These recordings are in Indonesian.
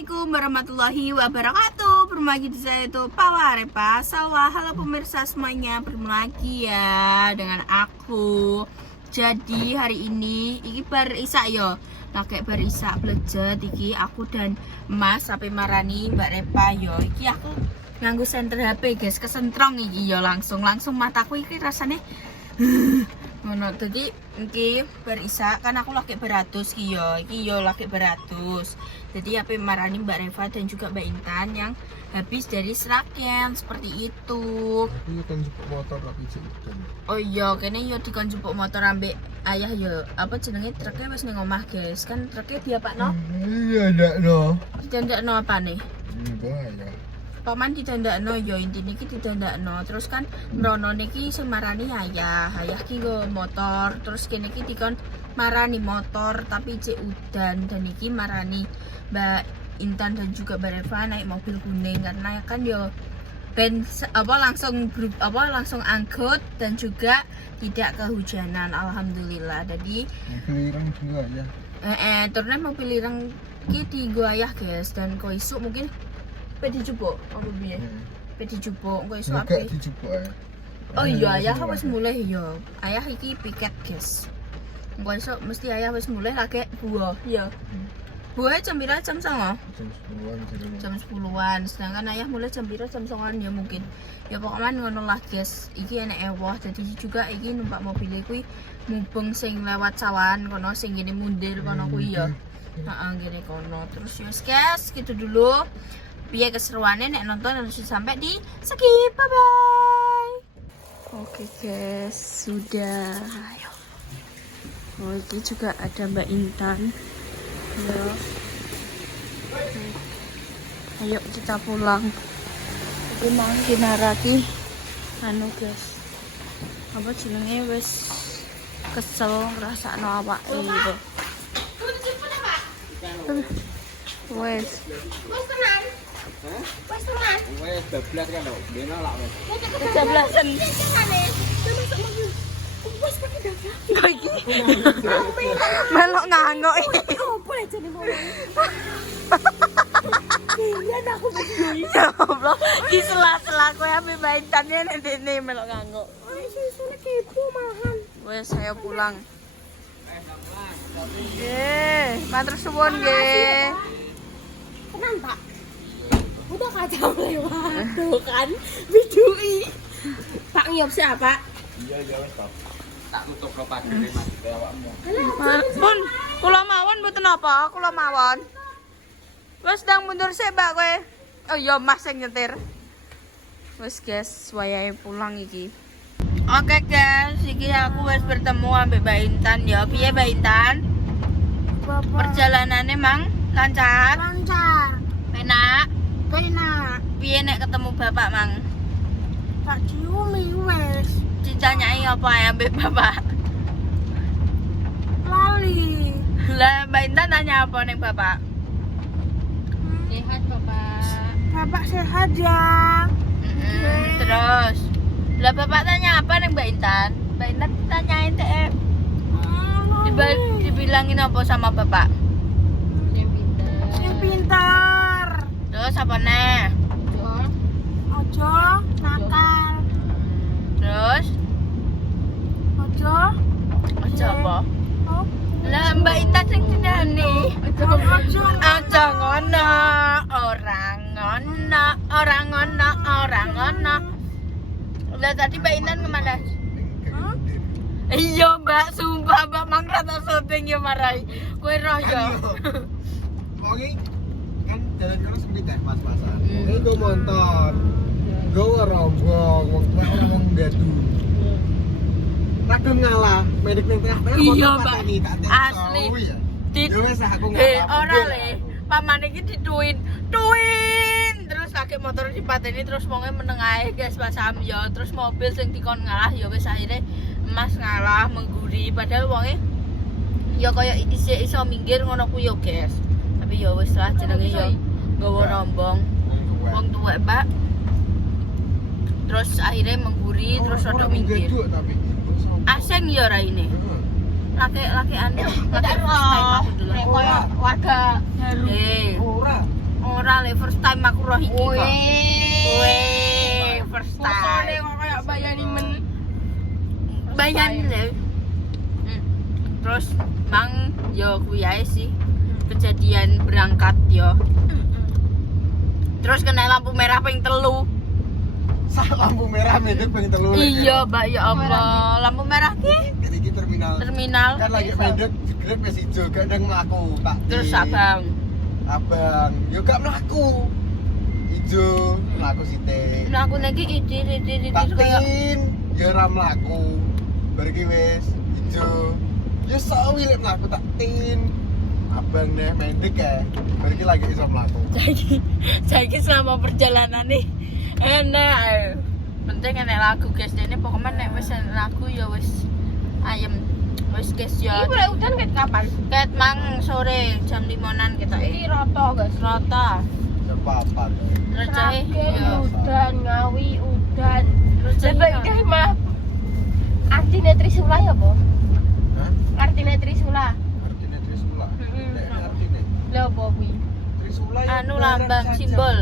Assalamualaikum warahmatullahi wabarakatuh. Bertemu lagi di saya itu Pawa Repa Salwa. Halo pemirsa semuanya, bertemu lagi ya dengan aku. Jadi hari ini iki bar isak yo. Lagi bar isak blejet iki aku dan Mas sampai marani Mbak Repa yo. Iki aku nganggo senter HP guys, kesentrong iki yo langsung mataku iki rasanya ngono. Jadi iki berisak kan aku lagi beratus iki yo lagi beratus. Jadi HP marani Mbak Reva dan juga Mbak Intan yang habis dari Sragen seperti itu. Ini kan jupuk motor tapi hujan. Oh iya, kene yo dikon jupuk motor ambek ayah yo. Apa jenenge truknya wis ning omah guys. Kan truknya diapakno? Iya ndak no. Ditandakno apa nih? Bahaya. Paman ditandakno yo intine iki ditandakno. Terus kan mrono niki sing marani ayah ki go motor. Terus kene iki dikon marani motor tapi cek udan dan iki marani Mbak Intan dan juga Mbak Reva naik mobil kuning karena kan yo langsung angkut dan juga tidak kehujanan, alhamdulillah. Jadi Mobil juga ya. turun mobil ireng ki digoyah guys dan kok isuk mungkin pe dijupuk apa piye? Pe dijupuk kok isuk Enggak ape? dijupuk ya. Oh iya, ayah wis mulai yo. Ayah iki piket guys. Kok isuk mesti ayah wis mulai lagi buah ya. Buah jam pira? Jam 09.00. Jam 10-an. Sedangkan ayah mulai jam pira? Jam 09.00 ya mungkin. Ya pokoknya ngono lah guys. Iki enek ewah. Jadi juga iki numpak mobil kuwi mubeng sing lewat sawan kono sing gini mundur kono kuwi ya. Heeh, gini kono. Terus yo guys, gitu dulu. Piye keseruannya nek nonton harus sampai di skip. Bye bye. Oke guys, sudah. Ayo. Oh, ini juga ada Mbak Intan. Ya. Ayo kita pulang. Tapi mau dinaraki anu guys. Apa jenenge wis kesel ngrasakno awake gitu. Wes. Wes tenan. Wes bablas kan lho, dene lak wes. 13-an. Wes pakai bablas. Kok iki? Melok ngangok iki. Opo aja nih mau. Iya aku begini. Ya Allah, di sela-sela kowe ambil Mbak Intan nek dene melok ngangok. Wes sesune kepo malahan. Wes saya pulang. Matur suwun nggih. Tenan, Pak. Udah kacau lewat tuh kan. Bidui. Pak ngiyop siapa? Iya wes Pak. Tak tutup lo padane Mas awakmu. Pun, kula mawon mboten apa, kula mawon. Wes ndang mundur sik, Mbak kowe. Oh iya, Mas sing nyetir. Wes guys, wayahe pulang iki. Oke guys, iki aku wes bertemu ambek Mbak Intan ya. Piye Mbak Intan? Perjalanannya mang lancar? Lancar. Enak? Enak. Piye nek ketemu Bapak mang? Tak ciumi wes. Ditanyai apa ya ambek Bapak? Lali. Lah Mbak Intan tanya apa ning Bapak? Sehat Bapak. Bapak sehat ya. Terus lah Bapak tanya apa ning Mbak Intan? Mbak Intan ditanyain teh dibilangin apa sama Bapak? Yang pintar. Terus apa nih? Ojo nakal. Terus Ojo. aja apa? Oh. Lah Mbak Intan sing dinani. Ojo. Aja ngono, orang ngono. Lah tadi Mbak Intan kemana? Iya Mbak, sumpah Mbak mang rata syuting ya marai. Kowe roh ya. Oke. Kan jalan terus sempit kan pas-pasan. Ini gue motor. Gue rombong, wong gadu. Ragam ngalah, medik ning tengah-tengah Iya, motor Mbak. pateni, tak tes. Asli. Oh, iya. Di- Ya wes lah, aku nggak apa-apa. ora le. Paman iki dituin. Terus kaki motor dipateni terus wonge meneng ae guys pas ya. Terus mobil sing dikon ngalah ya wis akhirnya Mas ngalah mengguri padahal wonge ya kaya iso minggir ngono ku yo guys. Tapi ya wis lah jenenge yo nggawa rombong. Wong tuwek, Mbak. Terus akhirnya mengguri terus rada minggir. Aseng ya raine. laki-laki anu laki first time aku dulu. Kayak warga Eh, Ora. first time aku roh iki kok. First Fotone time. kok kayak bayani men. Bayan deh. Terus mang yo kuwi ae sih. Kejadian berangkat yo. Terus kena lampu merah ping 3. Lampu merah medek pengen telu. Iya, Mbak, ya Allah. Lampu merah ki Iki terminal. Kan lagi medek jegrek wis ijo gak ndang mlaku. Tak terus abang. Abang, yo gak mlaku. Ijo mlaku sithik. Nah, aku lagi ide Tak kayak tin, yo ora mlaku. Bar iki wis ijo. Yo sawi lek mlaku tak tin. Abang nih medek ya. Bar iki lagi iso mlaku. saiki selama perjalanan nih enak. Penting enak lagu guys. Dene pokoknya nek wis enak lagu ya wis ayem. Wis guys ya. Ini mulai hujan kayak kapan? Ket mang sore jam 5-an kita Ini roto guys. rata. Jam 4. Terus jahe Sragen, ya. udan, ngawi, udan. Terus jahe Lebih ya. deh mah. Artinya Trisula ya, Po? Hah? Artinya Trisula. Artinya Trisula. Mm-mm. Nek artinya Lah apa kuwi? Trisula ya Anu barang lambang saja. simbol.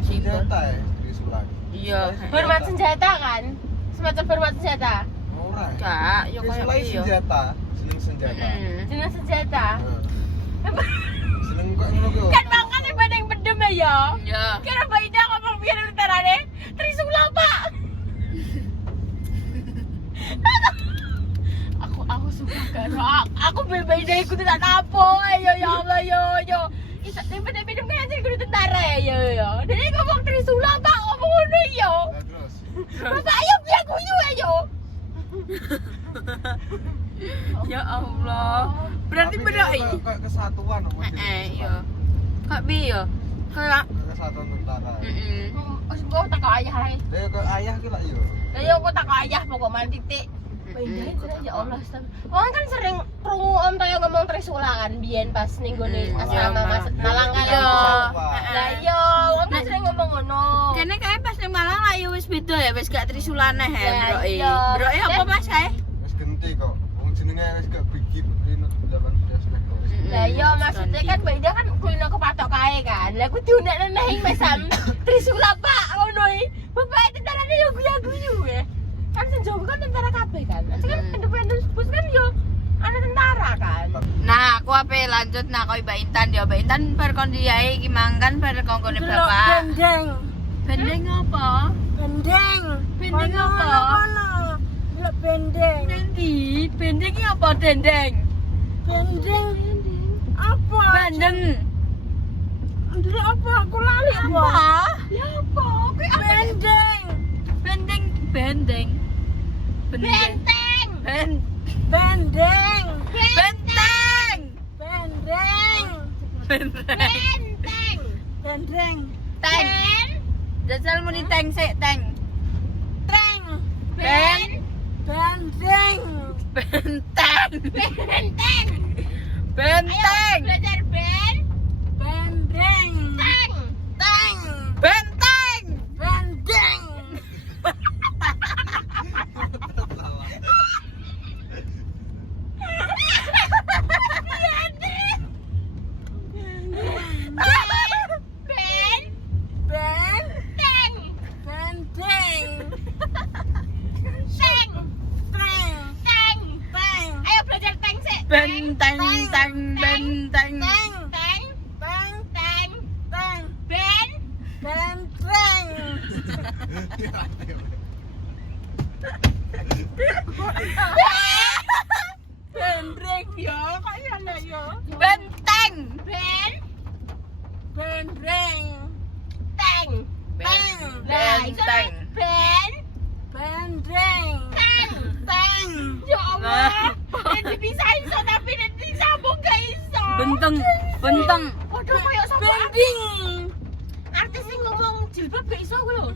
Simbol. Senjata ya Trisula. Iya. Hormat senjata kan? Semacam hormat senjata. Ora. ya? Kak, yo Trisula kayak iki iya. senjata, seneng senjata. Jenis senjata. Heeh. Seneng kok ngono ki. Kan makanya badeng bedem ya. Ya. Kira Mbak Ida ngomong biar utarane Trisula, Pak. aku suka kan. Aku Mbak Ida ikut tak tapo. Ayo ya Allah yo. Isa bedem kan aja kudu tentara ya yo. Jadi ngomong Trisula, Pak. Ngomong ngono yo. Lah terus. Bapak ayo biar guyu ayo. Ya Allah. Berarti Tapi bener dia kayak kesatuan apa iya. Kak bi yo. Kayak kesatuan tentara. Wes kok tak ayah ae. Dia kayak ayah ki lah yo. Lah yo kok tak ayah pokok man titik. Ya Allah, orang kan sering krungu Om Toyo ngomong Trisula kan biyen pas ning gone asrama Mas Malang kan. Iya. Lah yo, Om kan sering ngomong ngono. kene kae pas ning Malang lah ya wis beda ya, wis gak Trisula neh ya, Ya, Broke. iya. Broke apa Mas kae? Wis genti kok. Wong jenenge wis gak bigit rino 18 nek kok. Lah yo maksudnya kan Mbak Ida kan kulino kepatok kae kan. Lah aku diundakne neh ing mesam Trisula Pak ngono iki. Bapak tentarane yo guyu-guyu ya. Kan sing Jawa kan tentara kabeh kan. Nanti kan independen bus kan yo ada tentara kan. Nah, aku ape lanjut nah koyo Mbak Intan ya. Mbak Intan bar kon diae iki mangkan bar kongkone bapak. Bendeng apa? Bendeng. Bendeng apa? Delok bendeng. Nanti bendeng iki apa dendeng? Bendeng. Apa? Bandeng. Ndek apa? Aku lali apa? Ya apa? Kuwi bendeng. Bendeng. Benteng. Bendeng. Benteng. Benteng. Benteng. Benteng. Benteng. Teng. Jajal muni teng sik teng. Teng. Ben. Benteng. Benteng. Benteng. Benteng. Belajar ben. Benteng. Teng. Teng. Benteng. Benteng. Benteng, teng, benteng. Benteng yo, kayaknya yo. Benteng. Benteng. Teng. Benteng. Benteng. Teng. Ya Allah. Dan dipisahin so tapi dan disambung gak iso. Benteng, benteng. Waduh koyo sapa? Bending. Artis sing ngomong jilbab gak iso aku lho.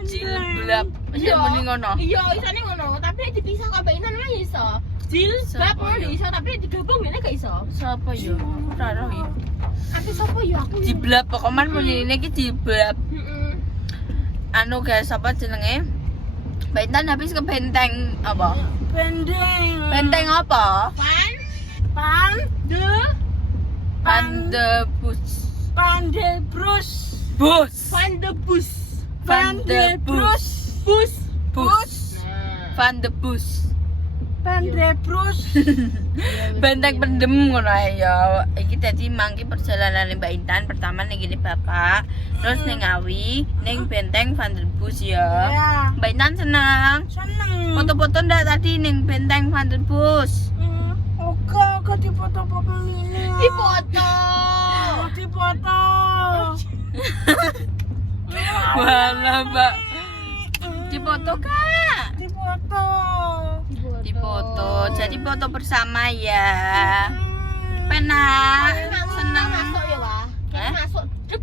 Jilbab. Iya mending ngono. Iya, isane ngono, tapi nek dipisah kok mbak Inan mah iso. Jilbab Siapa ngono ya? iso, tapi nek digabung ngene gak iso. Siapa ya? Ora roh iki. Artis sapa ya aku? Jiblab pokoknya muni iki jiblab. Heeh. Anu guys, apa jenenge? Mbak Intan habis ke benteng apa? Bendeng. Benteng apa? Pan. Pandebus. Pan. Van de Bus. Bus. Van de Bus. Van de Bus. Bus. Bus. Nah. Van de Bus. Van de Bus. Benteng pendem ngono ae ya. Iki dadi mangki perjalanan Mbak Intan pertama ning gini Bapak, terus ning Ngawi, ning Benteng Van der Bus ya. Ya. Mbak Intan seneng. Seneng. Foto-foto ndak tadi ning Benteng Van der Bus? Oke, dipoto-foto ini. Dipoto. Dipoto. Walah, Mbak. Dipoto, Kak. Dipoto. Dipoto. Jadi foto bersama ya. Penak. Senang masuk ya, Wah. Masuk dek.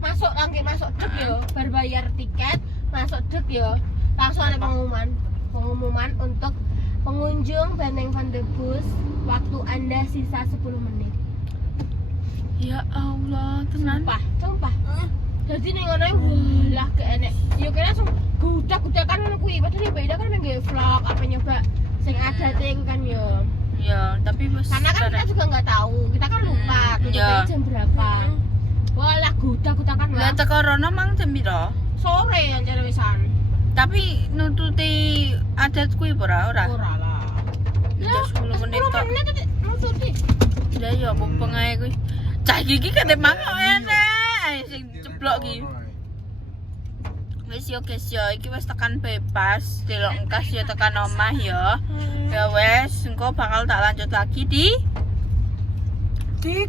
Masuk langsung masuk dek ya. Berbayar tiket, masuk dek ya. Langsung ada pengumuman untuk pengunjung Benteng Van der Bus. Waktu Anda sisa 10 menit. Ya Allah, tenan. Sumpah. Jadi ning ngono lah ke enek. Ya kira langsung gudak-gudakan ngono kuwi. Padahal beda kan nggih vlog apa nyoba sing adate iku kan ya. Ya, tapi bos. Karena kan kita juga nggak tahu. Kita kan lupa tutupnya jam berapa. Walah gudak-gudakan Lah lah. teko rono mang jam piro? Sore aja wisan. Tapi nututi adat kuwi ora? Ora lah. Itu 10 menit tok. 10 menit nututi. Ya ya mumpung ae kuwi. Cah iki kate mangkok enek sing ceblok iki. Wis yo guys yo, iki wis tekan bebas, delok engkas yo tekan omah yo. Ya wes, engko bakal tak lanjut lagi di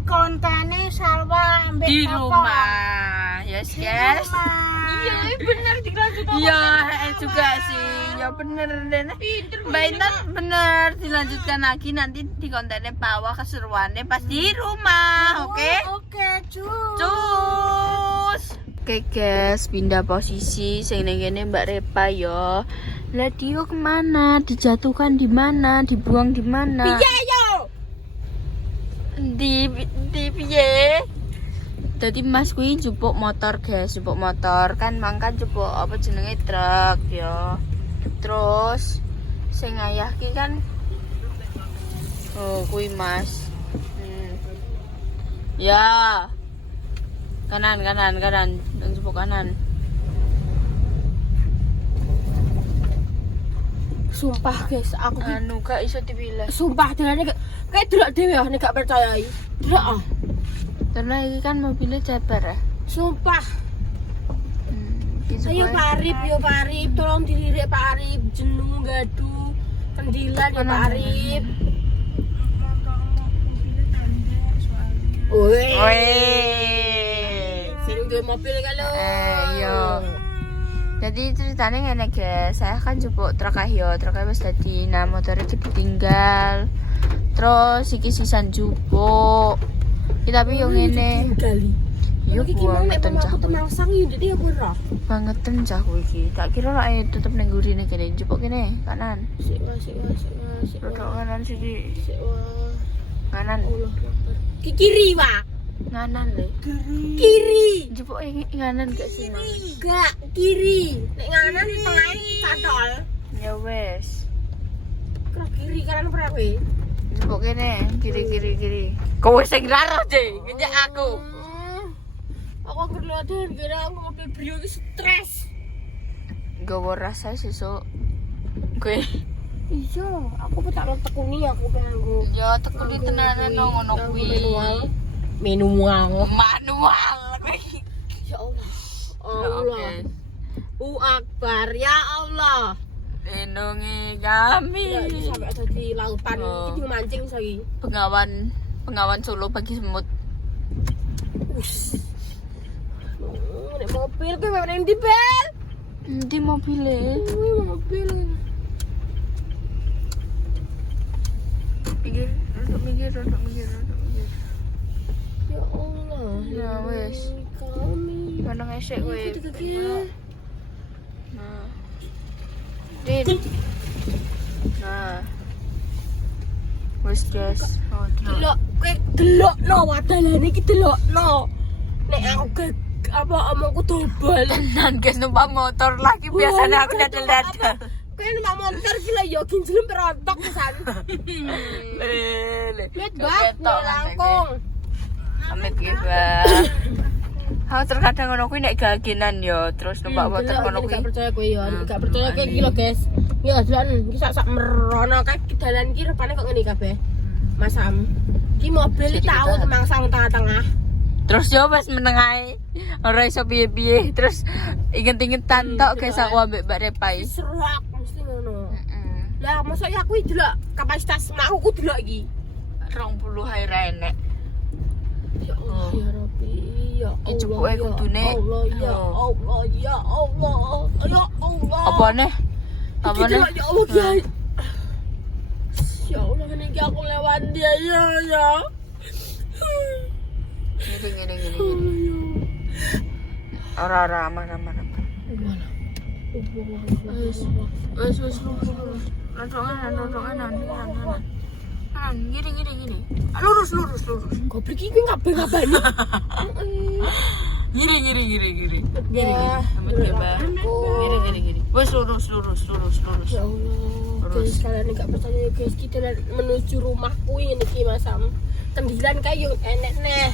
kontene Salwa ambek di rumah. Yes, guys. Iya, bener dilanjut Iya, juga sih. Ya bener Den. Mbak Intan bener dilanjutkan lagi nanti di kontennya bawah keseruannya pas di rumah, oke? Oke, Cus. Oke guys, pindah posisi sing ning kene Mbak Repa yo. Lah dia kemana? Dijatuhkan di mana? Dibuang di mana? Piye yo? Di piye? Jadi Mas kuwi jupuk motor guys, jupuk motor kan mangkat jupuk apa jenenge truk ya. Terus sing ayah ki kan oh kuwi Mas. Ya. Kanan, nang jupuk kanan. Sumpah guys, aku Anu gak iso dibilas. sumpah dalane kayak delok dhewe ya nek gak percaya iki. Delok ah. Karena ini kan mobilnya ceper ya. Sumpah. Gitu Ayo kan. Pak Arif, tolong dilirik Pak Arif, jenuh gaduh, kendilan ya Pak Arif. Woi. Sing duwe mobil kan lo. Iya. Jadi ceritanya ngene guys, saya kan jupuk truk yo, truknya wis dadi nah motornya ditinggal. Terus iki sisan jupuk. Ya, tapi yo ngene. Gali. Yo Iki mau nek banget cah. aku temangsang yo jadi aku ora. Bangetan cah kuwi iki. Tak kira lah tetep ning gurine kene jupuk kene kanan. Sik wah. Rodok kanan siki. Sik wah. Kanan. Allah Akbar. Ki kiri, Pak. Kanan le. Kiri. Jupuk kanan gak sih? Gak kiri. Nek nganan di tengah catol. Ya wes. Kira kiri kanan berapa? Jupuk kene, kiri. Kowe sing raro, Je. Ngenyek aku. Aku kelihatan kira aku mobil brio iki stres. Gawa rasa sesuk. Kowe Iya, aku petak lo tekuni aku kanggo. ya tekuni tenanan ngono kuwi. Manual. Kowe. Ya Allah. Akbar. Ya Allah. Lindungi kami. Ya iki sampai ada di lautan Oh. iki mancing saiki. Pengawan Solo bagi semut. Nek mobil kuwi memang ndi, Bel? Di mobile. Kuwi mobil. Mikir. Ya Allah. Ya wes. Kami. Mana ngesek kowe. Iki. Nah. Din. Nah. Wes guys. Oh, Delok, kowe delokno wadalane iki delokno. Nek aku apa omongku dobal. tenan guys numpak motor lagi biasanya aku dadal-dadal. Kowe numpak motor iki lho yo ginjelem perontok pisan. Lele. Wit banget langkung. Amit gitu. Aku terkadang ngono kuwi nek gagenan yo, terus numpak motor ngono kuwi. Gak percaya kowe yo, gak percaya kowe iki lho, guys. Ya dalan iki sak merono kae dalan iki rupane kok ngene kabeh. Mas Sam. Iki mobil iki tau temangsang tengah-tengah. Terus yo pas menengae ora iso piye-piye, terus inget-ingetan tok guys aku ambek Mbak Repai. Serak mesti ngono. Lah mosok aku iki delok kapasitas aku delok iki. 20 ae ra enek. Ya Allah ya Rabbi. Ya Allah. Dicepuke kudune. Allah ya Allah ya Allah. Ya Allah. Apane? Apane? Ya Allah ya. Ya Allah niki aku lewat dia ya. Gini. Ora aman. Wes. Rodongan. Gini. Lurus. Goblok iki kabeh ngabani. Gini. Gini. Amat bebas. Gini. Wes lurus. Ya Allah. Guys, kalian enggak percaya ya guys, kita menuju rumahku ini iki Mas Sam. Kendilan kayu enek neh.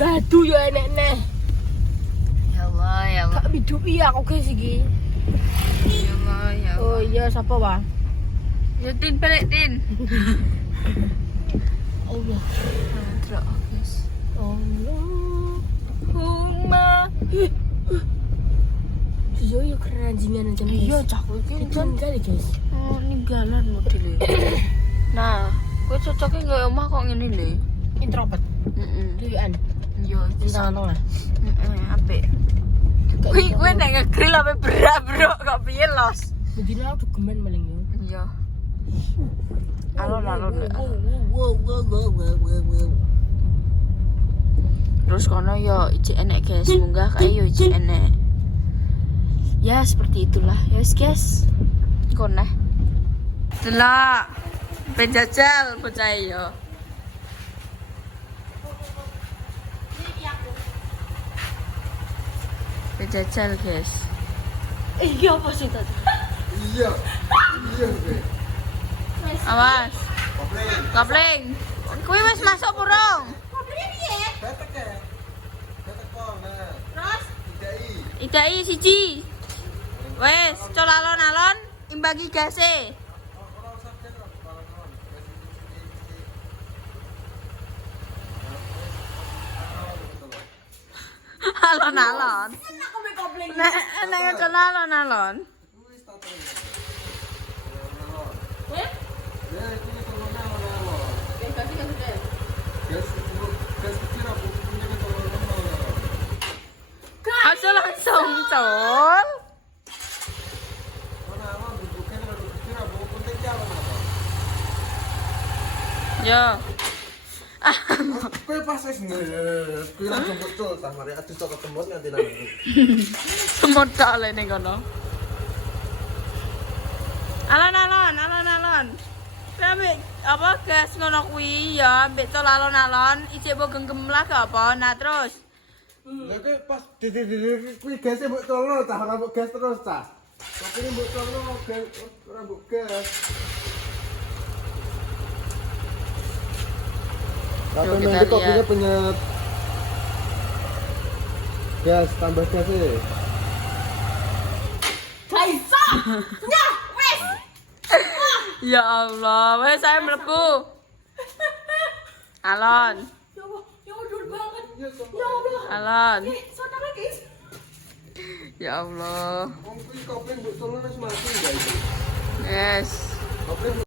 Gadu yo enek neh. Ya Allah. Gak bidui aku guys iki. Ya Allah. Oh iya, sapa wae? Ya Tin, balik Tin. Allah. Terus, guys. Allahumma. Yo yo keranjingan aja. Iya, cah kowe iki Kan kali guys. oh ninggalan modele. Nah, kowe cocoknya nggawe omah kok ngene lho. Introvert. Dewean. Yo, Tentang lah. apik. Kowe nek ngegrill ape berak, Bro, kok piye los? Bedine aku gemen maling yo. Iya. Alon. Terus kono yo ijek enek guys, munggah kae yo ijek enek. Ya seperti itulah. Ya guys. Kono. Delok. Penjajal bocah yo. Penjajal guys. Iki apa sih tadi? Iya. Awas. Kopling. Kuwi wis masuk burung. Idai siji. Wes, col alon-alon imbagi gase. Alon-alon. Nek col alon-alon. Aja langsung col. Yo. Kowe pas wis kuwi langsung betul ta mari adus tok ketemu nganti nang. Semut tok le ning kono. Alon-alon. Sampe apa gas ngono kuwi ya, mbek tol alon-alon, ijek mbok genggam lah gak apa. Nah terus. Lha kowe pas kuwi gase mbok tolno ta ora mbok gas terus ta. Tapi mbok tolno gas ora mbok gas. Tapi Yuk, kita nanti kopinya lihat. punya gas, tambah gas ya. Kaisa. Ya, wes. Ya Allah, wes saya mlebu. Alon, Ya Allah, ya udah banget. Iya, Ya Allah. alon. Saudara guys. Ya Allah. Wong kuwi kopi mbok tolno wis mati guys. Yes. Kopi